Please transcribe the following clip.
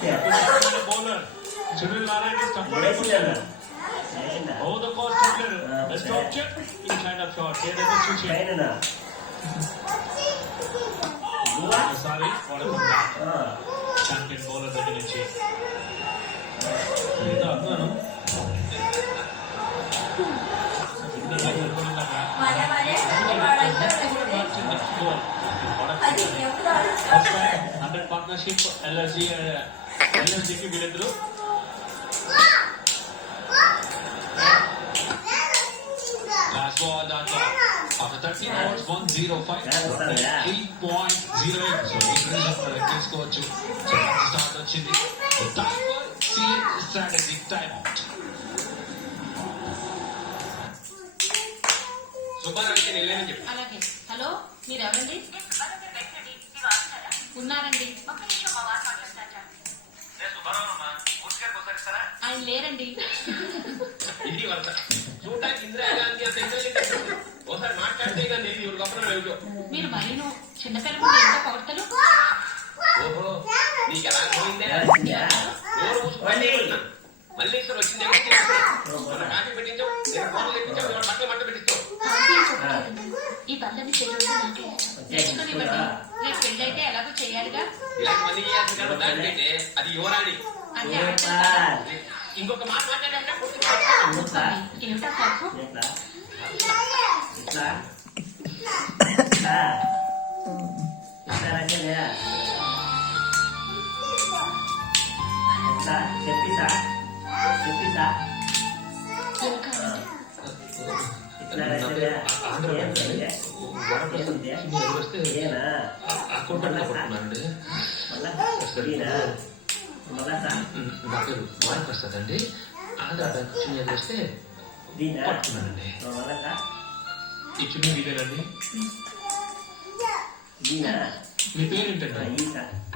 bowler. Sunil Narayan is comfortable. Over the course tackler. Best option. In kind of shot. Here is the switching. Sorry, what a comeback. Champion bowler దగ్గర నుంచి. ఇది అన్నాను. Under partnership LSG కి వీళ్ళిద్దరు last ball దాంట్లో after 30 balls 105 3.08 so ఎక్కించుకోవచ్చు start వచ్చింది time for strategic time out సుబ్బారావుకి నిలయని చెప్పు అలాగే హలో మీరు ఎవరండి ఉన్నారండి ఆయన లేరండి ఇది వరద చూడటానికి ఇందిరాగాంధీ అంత ఇంటెలిజెంట్ ఒకసారి మాట్లాడితే కానీ ఇవి గొప్ప మీరు మరీ చిన్నపిల్ల ముందు ఎంత పొగడతలు ఓహో నీకు ఎలా పోయిందే మళ్ళీ ఇక్కడ వచ్చింది కాఫీ పెట్టించావు నేను ఫోన్లు తెప్పించావు బట్టలు మంట పెట్టిస్తావు ఈ పనులన్నీ చేయడం నేర్చుకునివ్వండి రేపు పెళ్ళైతే ఎలాగో చేయాలిగా ఇలాంటి మంది చేయాల్సి కాబట్టి అది యువరాణి ఇంకొక మాట మాట్లాడాలంటే ఏమిటా కాకు చెప్పిసా నా పేరు వారప్రసాద్ అండి ఆంధ్ర చున్నీ ఎదురొస్తే పడుతున్నానండి ఈ చున్నీ వీలేనండి మీ పేరు ఏంటండి